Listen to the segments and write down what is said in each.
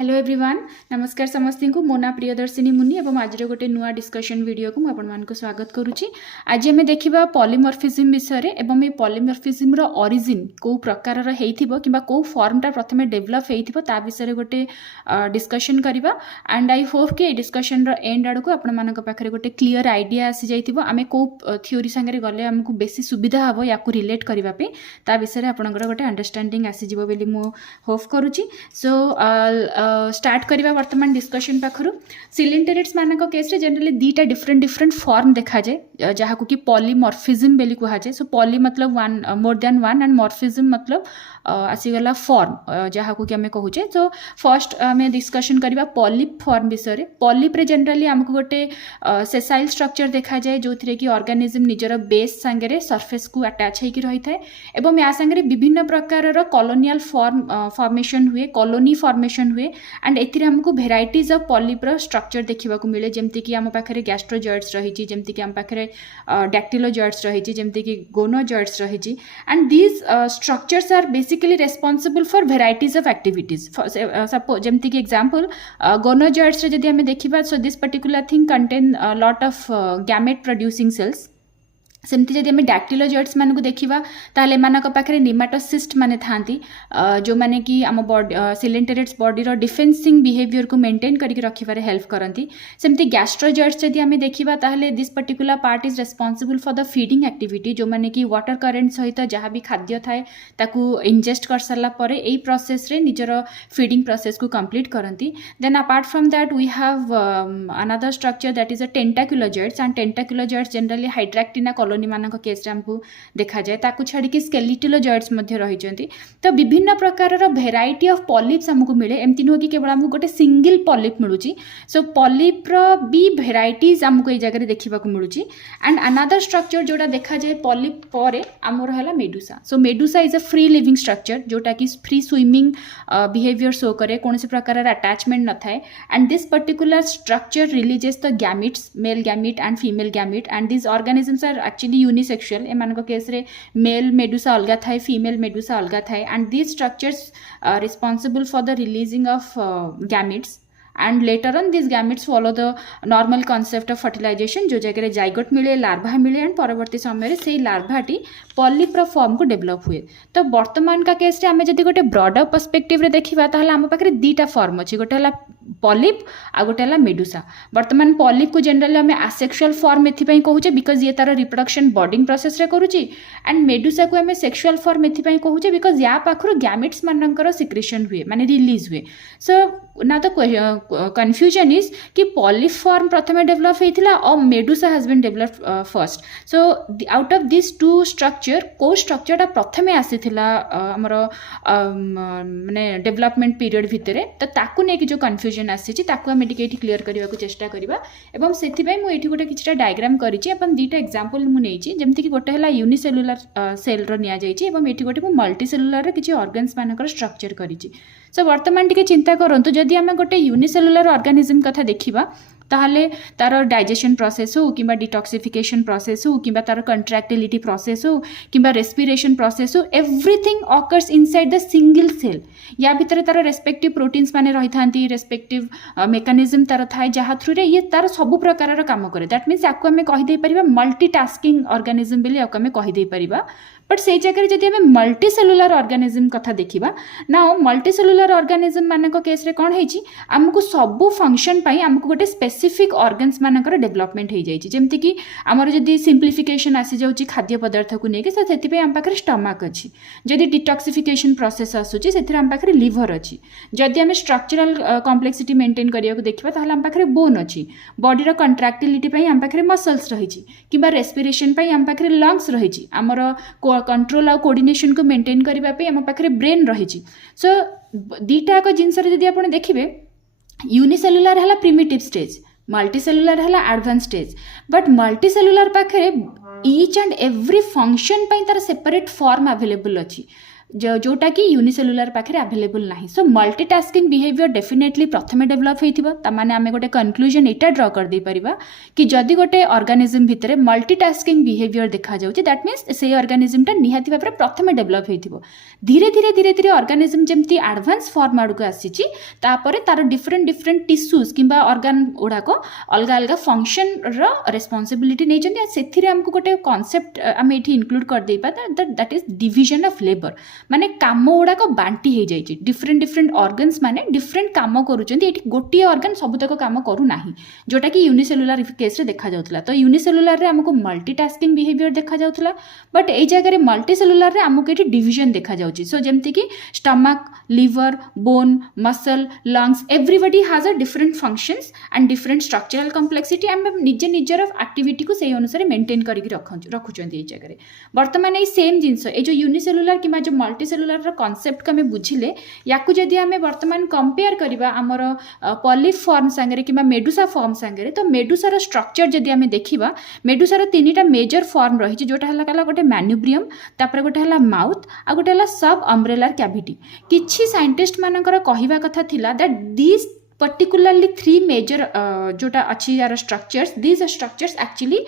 Hello everyone नमस्कार समस्त को मो ना प्रियदर्शिनी मुनि एवं आज गोटे नुआ डिस्कशन वीडियो को मुझे स्वागत करुच्ची। आज आम देखा पॉलीमॉर्फिज्म विषय एवं ये पॉलीमॉर्फिज्म रो ओरिजिन कौ प्रकार कि कौ फॉर्मटा प्रथम डेभलप होता विषय गोटे डिस्कशन करवा एंड आई होप कि डिस्कशन रो एंड आड़ को आपण पाखे गोटे क्लीयर आइडिया आसी जाइथिबो आमे को थ्योरी संगे गले आमको बेसी सुविधा हम या रिलेट करने ता विषय आपंकर गोटे अंडरस्टैंडिंग आसीजिवो बोली मु होप करुच्ची। सो स्टार्ट करवा वर्तमान डिस्कशन पाखरु सिलेंटेरेट्स मानक केस रे जनरली दीटा डिफरेंट फॉर्म देखा जाए जहाँ को कि पॉलीमॉर्फिज्म बेली कहा जाए। सो पॉली मतलब one more than one and morphism मतलब आसीगला फॉर्म जहाँ को कि आम कहूचे। तो फर्स्ट आम डिस्कशन करवा पॉलिप फॉर्म विषय। पॉलिप रे जनरली आमको गोटे सेसाइल स्ट्रक्चर देखा जाए जो थी कि ऑर्गेनिज्म निजर बेस सांगे सरफेस को अटैच होकर रही है एवं या सांगे विभिन्न प्रकार कॉलोनियल फॉर्मेशन हुए कॉलोनी फॉर्मेशन हुए एंड एथिरे हमको भेराइटीज ऑफ पॉलिपर स्ट्रक्चर देखा मिले जमती कि आम पाखे गैस्ट्रोजॉइड्स रही जमती कि आम पाखे डैक्टिलोजॉइड्स रही जमती कि गोनोजॉइड्स रही and these structures are basically responsible for varieties of activities. Suppose जमती कि एग्जांपल गोनोजॉइड्स रे जदि आम देखिबा so this particular thing contain lot of gamete producing cells. सेमती जदि आम डैक्टिलोजॉइड्स मानक देखा ताले मानक पाखे निमाटोसिस्ट माने थांती जो माने कि आम सिलेंटेरेट्स बॉडी रो डिफेंसिंग बिहेवियर को मेंटेन करके रखिबारे हेल्प करती। सेमती गैस्ट्रोजॉइड्स जदि आम देखा ताले this particular part is responsible for the feeding activity जो माने कि वाटर करेंट सहित जहाँ भी खाद्य थाए ताकू इंजेस्ट कर सारा पर यही प्रोसेस रे निजर फीडिंग प्रोसेस को कंप्लीट करती। Then apart from that we have another structure that is a tentaculozooids and tentaculozooids generally hydractinia colony मानक केस हमको देखा जाए ताकू छाड़ी स्केलिटिलोजॉइड्स रही। तो विभिन्न प्रकार भेराइटी ऑफ पॉलिप्स हमको मिले एमती नुह कि केवल हमको गोटे सिंगल पॉलिप मिलूची। सो पॉलिप्र भी भेराइटीज हमको ये जगह देखा मिलूँ एंड अनदर स्ट्रक्चर जोटा देखा जाए पॉलिप पर आमर है Medusa. So Medusa is a free living structure जोटा कि फ्री स्विमिंग बिहेवियर शो करे कौन प्रकार अटैचमेंट न थाए and this particular structure releases the gametes male gamete and female gamete and this organisms are actually unisexual एमान case रे male medusa अलग थाए फीमेल मेडुसा अलग थाए and these structures responsible for the releasing of gametes and later on these gametes follow the normal concept of fertilization जो जगह zygote मिले larva मिले एंड परवर्ती समय से लार्भाटी पॉलिप्र फॉर्म को डेवलप हुए। तो वर्तमान का केस आम जब गोटे ब्रॉडर पर्सपेक्टिव रे देखा ताहले आम पाखे दीटा फॉर्म अच्छी गोटे है पॉलिप आ गोटे है मेडुसा। वर्तमान पॉलिप को जनरली आम आसेक्सुअल फॉर्म एथि कहूचे बिकज ये तार रिप्रोडक्शन बॉर्डिंग प्रोसेस रे करूची एंड मेडुसा को आम सेक्सुअल फॉर्म एथि कहूचे बिकज या पाखरु गैमेट्स मानकर सिक्रेशन हुए माने रिलीज हुए। सो ना तो कन्फ्यूजन इज कि पॉलिप फॉर्म प्रथम डेवलप होता और medusa has been develop first. So out of this two structure को स्ट्रक्चरटा प्रथम आसीथिला हमर माने डेवलपमेंट पीरियड भितर तो ताकू नहीं कि जो कन्फ्यूजन आसी ताकू आम टिके क्लीयर करने को चेष्टा करवा एवं से मुझे गोटे किसी डायग्राम करी दीटा एग्जांपल मुझे जमती कि गोटे है यूनिसेलुलर सेल रि ये गोटे मल्टीसेलुलर किसी ऑर्गन्स मानकर स्ट्रक्चर करी। सो वर्तमान टिके चिंता करंतु जदि आम गोटे यूनिसेलुलर ऑर्गेनिज्म कथा देखिबा ताहले तार डाइजेशन प्रोसेस हो कि डिटॉक्सिफिकेशन प्रोसेस हो कि तार कंट्रैक्टिलिटी प्रोसेस हो कि रेस्पिरेशन प्रोसेस हो everything occurs inside the single cell या भितर तार रेस्पेक्टिव प्रोटीन्स माने रही थांती रेस्पेक्टिव मेकानिज्म तार थाए जहाँ थ्रू रे ये तार सब प्रकार काम करे। दैट मीन्स आपको आम कहीदे पारिबा मल्टीटास्किंग ऑर्गेनिज्म बेली आपको आम कहीदे पारिबा। बट से जगह जदि आम मल्टीसेलुलर ऑर्गेनिज्म कथा देखिबा ना मल्टीसेलुलर ऑर्गेनिज्म मानक केस रे कोन हेची हमको सबु फंक्शन पई हमको गोटे स्पेसिफिक ऑर्गन्स मानकर डेवलपमेंट हो जाइए जमती कि आमर जदि सिंप्लिफिकेशन आसी जाउची खाद्य पदार्थ को लेकिन से सेति पे हम पाखरे स्टमक अछि जदि डिटॉक्सिफिकेशन प्रोसेस आसुची सेति हम पाखरे लिवर अछि जदि हम स्ट्रक्चरल कॉम्प्लेक्सिटी मेंटेन करिया को देखिबा ताहले हम पाखरे बोन अछि बॉडी रो कंट्रैक्टिलिटी पई हम पाखरे मसल्स रहिछि किबा रेस्पिरेशन पई हम पाखरे लंग्स रहिछि आमर कंट्रोल आ कोऑर्डिनेशन को मेंटेन करबा पे हम पाखरे ब्रेन रहिछि। सो दीटा को जिंस रे जदि आपण देखिबे यूनिसेलुलर हला प्रिमिटिव स्टेज मल्टीसेलुलर हला एडवांस स्टेज बट मल्टीसेलुलर पाखरे ईच एंड एवरी फंक्शन पई तार सेपरेट फॉर्म अवेलेबल अछि जोटा कि यूनिसेलुलर पाखे अवेलेबल ना सो मल्टीटास्किंग बिहेवियर डेफिनेटली प्रथमे डेभलप होता माने आमे गोटे कनक्लूजन एटा ड्र कर दे परिबा कि जदि गोटे ऑर्गेनिज्म भितर मल्टीटास्किंग बिहेवियर देखा जाउची दैट मीन्स से ऑर्गेनिज्म टा निहाती भाबरे प्रथमे डेभलप होइथिबो धीरे धीरे ऑर्गेनिज्म जेमती एडवांस फॉर्म आडको आसीची तापरे तार डिफरेंट डिफरेंट टिश्यूज किंबा ऑर्गन उडाको अलग अलग फंक्शन रो रिस्पांसिबिलिटी नै जंदी सेथिरे हमको गोटे कांसेप्ट आमे एठी इंक्लूड कर देबा that is division of labour माने काम गुड़ाक बांटी हो जाए डिफरेंट डिफरेंट ऑर्गन्स माने डिफरेंट काम करुँच गोटे ऑर्गन सबुतक काम करूना जोटा कि यूनिसेलुलर केस देखा जाउथला तो यूनिसेलुलर आमको मल्टीटास्किंग बिहेवियर देखा जाउथला बट ए जगह मल्टीसेलुलर आमको ये डिविजन देखा जाउची सो जेमती कि stomach liver bone muscle lungs everybody has a different functions and different structural complexity आम निजे निजर एक्टिविटी को से अनुसार मेंटेन करके रखुचंती ए जगह वर्तमान ये सेम जिनस ये जो यूनिसेलुलर कि जो मल्टीसेलुलर कॉन्सेप्ट को आम बुझिले याकू जदि आम वर्तमान कंपेयर करबा आमर पॉलिप फॉर्म सांगरे कि मेडुसा फॉर्म सांगरे तो मेडुसार स्ट्रक्चर जदि आम देखिबा मेडुसार तीनटा मेजर फॉर्म रही जोटा हला गोटे मैन्युब्रियम तापर गोटे हला माउथ आ गोटे हला सब अम्ब्रेलार कैविटी किछि साइंटिस्ट मानकर कहिबा कथा थिला that this particularly three major जोटा अच्छी यार structures these structures actually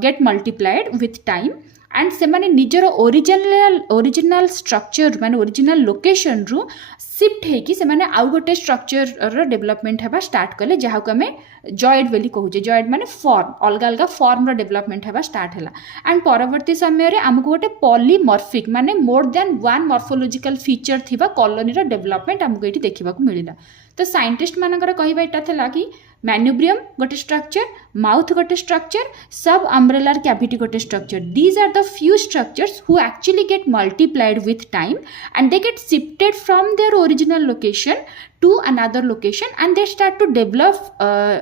get multiplied with time and से माने निजर ओरिजिनल स्ट्रक्चर माने ओरिजिनल लोकेशन रु शिफ्ट है कि से माने आउ गोटे स्ट्रक्चर रो डेवलपमेंट हेबा स्टार्ट कले जहा को हमें जॉइड बेली कहूचे जॉइड माने फॉर्म अलग अलग फॉर्म रो डेवलपमेंट हेबा स्टार्ट हैला एंड परवर्ती समय रे हमको गोटे पॉलीमॉर्फिक माने more than one morphological feature थिबा कॉलोनी रो डेवलपमेंट हमको एठी देखिबा को मिलिला तो साइंटिस्ट मानकर कहबा एटा थला कि मैन्युब्रियम गोटे स्ट्रक्चर माउथ गोटे स्ट्रक्चर सब अम्ब्रेलार कैविटी गोटे structure these are the few structures who actually get multiplied with time and they get shifted from their original location to another location and they start to develop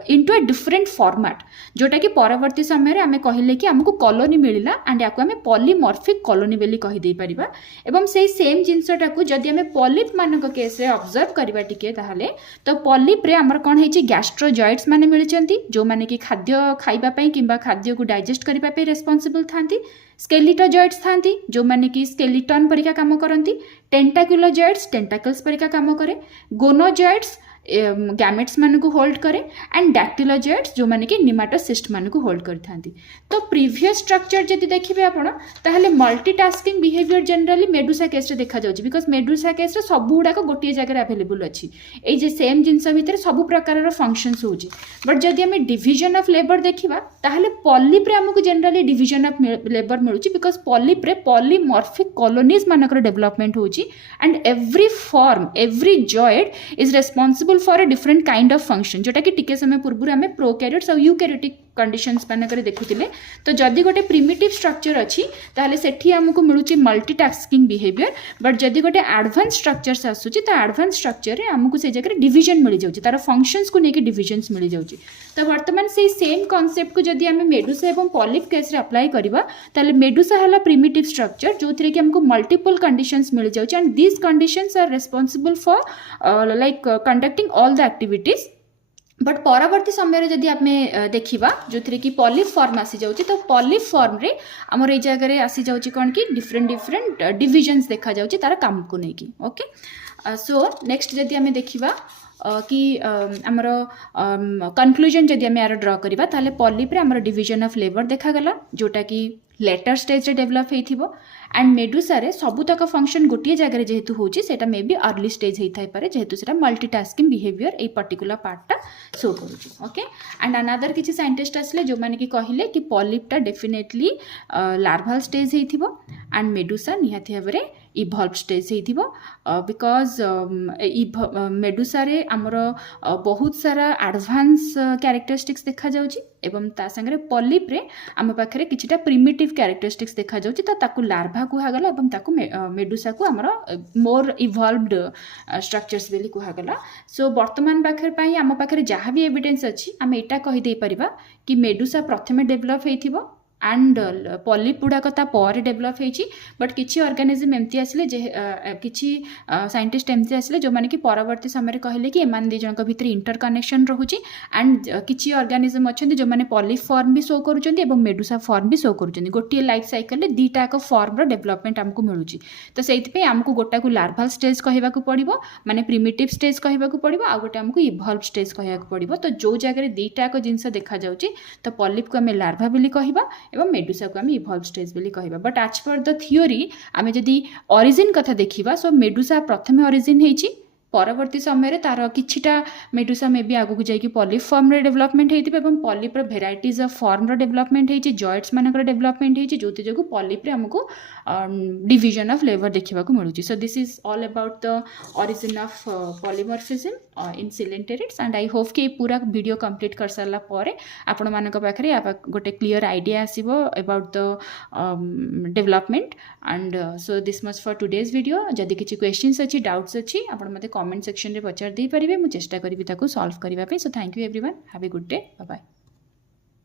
into a different format जोटा कि परवर्ती समय रे आमे कहिले कि हमको colony मिलिला and याको आमे पॉलीमॉर्फिक कॉलोनी बेली कहि दे परिबा एवं सेही सेम जिंसटा को जदि आमे पॉलिप मानक केस रे ऑब्जर्व करबा टिके ताहले तो पॉलिप रे हमर कोन हेची गैस्ट्रोजॉइड्स माने मिलिचंती जो माने कि खाद्य खाइबा पई किंबा खाद्य को डाइजेस्ट करबा पई रिस्पांसिबल थांती स्केलिटोजॉइड्स थांती जो माने कि स्केलिटन परिका काम करंती टेंटाकुलोजॉइड्स टेंटाकल्स परिका काम करे गोनोजॉइड्स गैमेट्स मान को होल्ड करे एंड डैक्टिलोजॉइड्स जो माने कि निमाटोसिस्ट मान को होल्ड करथांती तो प्रीवियस स्ट्रक्चर जदि देखिबे आपण ताहले multitasking behaviour generally Medusa case रे देखा जाउची बिकॉज मेडुसा केस रे सब गुडा को गोटे जगह अवेलेबल अछि ए जे सेम जिंस भितर सब प्रकार रो फंक्शंस होची बट जदि हम डिवीजन ऑफ लेबर देखिबा ताहले पॉलिप रे हमको जनरली डिवीजन ऑफ लेबर मिलुची बिकॉज पॉलिप रे पॉलीमॉर्फिक कॉलोनीज मानकर डेवलपमेंट होची and every form every zooid is responsible for a different kind of function जोटा कि टिके समय पूर्व आम प्रोकैरियोट्स और यूकैरियोटिक कंडीशंस मानकर देखुतिले तो जदि गोटे प्रिमिटिव स्ट्रक्चर अच्छी ताहले सेठी हमको मिलुची मल्टीटास्किंग बिहेवियर बट जदि गोटे एडवांस स्ट्रक्चर्स आसुची तो एडवांस स्ट्रक्चर रे हमको से जगह डिवीजन मिल जाउची तार फंक्शंस को लेके डिविजन्स मिल जाउची तो वर्तमान से सेम कांसेप्ट को जदि हम मेडुसा एवं पॉलिप केस रे अप्लाई करबा ताहले मेडुसा हला प्रिमिटिव स्ट्रक्चर जोथरे कि हमको मल्टीपल कंडीशंस मिल जाउची and these conditions are responsible for like conducting all the activities but परवर्ती समय जदि आम देखा जो थी कि पॉलिप फॉर्म आसी जाउची तो पॉलिप फॉर्म रे हमर ए जगह आसी जाउची कोन कि डिफरेंट डिफरेंट डिविजन्स देखा जाउची तार काम को लेकिन ओके सो नेक्स्ट जदि आम देखा कि आमर कनक्लूजन जदि आम यार ड्र करबा ताले पॉलिप रे हमर डिवीजन ऑफ लेबर देखा गला जोटा कि लेटर स्टेज रे डेवलप होइथिबो एंड मेडुसा रे सबुतक फंक्शन गोटे जगह जेहेतु होची सेटा मे बी अर्ली स्टेज होइथाय पारे जेहेतु सेटा मल्टीटास्किंग बिहेवियर ए पर्टिकुलर पार्टटा शो करूची ओके एंड अनदर किछि साइंटिस्ट असले जो माने कि कहिले कि पॉलिपटा डेफिनेटली लार्वाल स्टेज होइथिबो एंड मेडुसा निहाती भाबरे इवॉल्व स्टेज होइथिबो बिकॉज मेडुसा रे हमर बहुत सारा एडवांस कैरेक्टरिस्टिक्स देखा जाउची एवं ता संगे पॉलिप रे आम पाखरे किछिटा प्रिमिटिव कैरेक्टरिस्टिक्स देखा जाउची तो ताकू लार्वा कुहागला एवं ताकू मेडुसा को हमर मोर इवॉल्व्ड स्ट्रक्चर्स बेली कुहागला सो वर्तमान पाखर पई आम पाखरे जहाँ भी एविडेंस अछि आम एटा कहि दे परिबा कि मेडुसा प्रथमे डेवलप हेइथिबो एंड पॉलिप गुड़ाक पर डेभलप होती बट किसी ऑर्गेनिज्म एमती आसिले किसी साइंटिस्ट एमती आसिले जो मैंने कि परवर्ती समय कहले कि एमान दी जनक भितर इंटर कनेक्शन रोचे एंड किसी ऑर्गेनिज्म अच्छा जो मैंने पॉलिप फॉर्म भी शो करुँच मेडुसा फॉर्म भी शो करुँच गोटे लाइफ साइकिल दीटाक फॉर्म डेभलपमेंट आमको मिलूँ तो से आमको गोटा को लार्भाल स्टेज कहवाक पड़ो माने प्रिमिटिव स्टेज कहवाक पड़ो आ गोटे आमको इवॉल्व स्टेज कहवाक पड़ो तो जो जगह दीटाक जिनस देखा जाउची तो पॉलिप को आम लार्भा बोली कहबा एवं मेडुसा को आम इवॉल्व स्टेज बोली कहबा बट आज पर द थियोरी आम जदि ओरिजिन कथा देखिबा सो मेडुसा प्रथमे ओरिजिन हेची परवर्ती समय तार किछिटा मेडुसा मे भी आगु जाइए पॉलिप फॉर्म रे डेवलपमेंट होती है पॉलिप भेराइटीज ऑफ फॉर्म रो डेवलपमेंट होती जॉइंट्स मानकर डेवलपमेंट होती जो जो पॉलिप रे हमको डिविजन ऑफ लेवर देखा मिलूँ so this is all about the origin of polymorphism in coelenterates and I hope कि पूरा वीडियो कंप्लीट कर सारा आपण मानक पाखरे गोटे क्लीयर आइडिया आसीबो about the development and so this much for today's video जदि किसी क्वेश्चंस अच्छी डाउट्स अच्छी आपण मते कमेंट सेक्शन रे पचार दे पारिबे मु चेष्टा करिबि ताको सॉल्व करिबा पे so thank you everyone have a good day bye bye.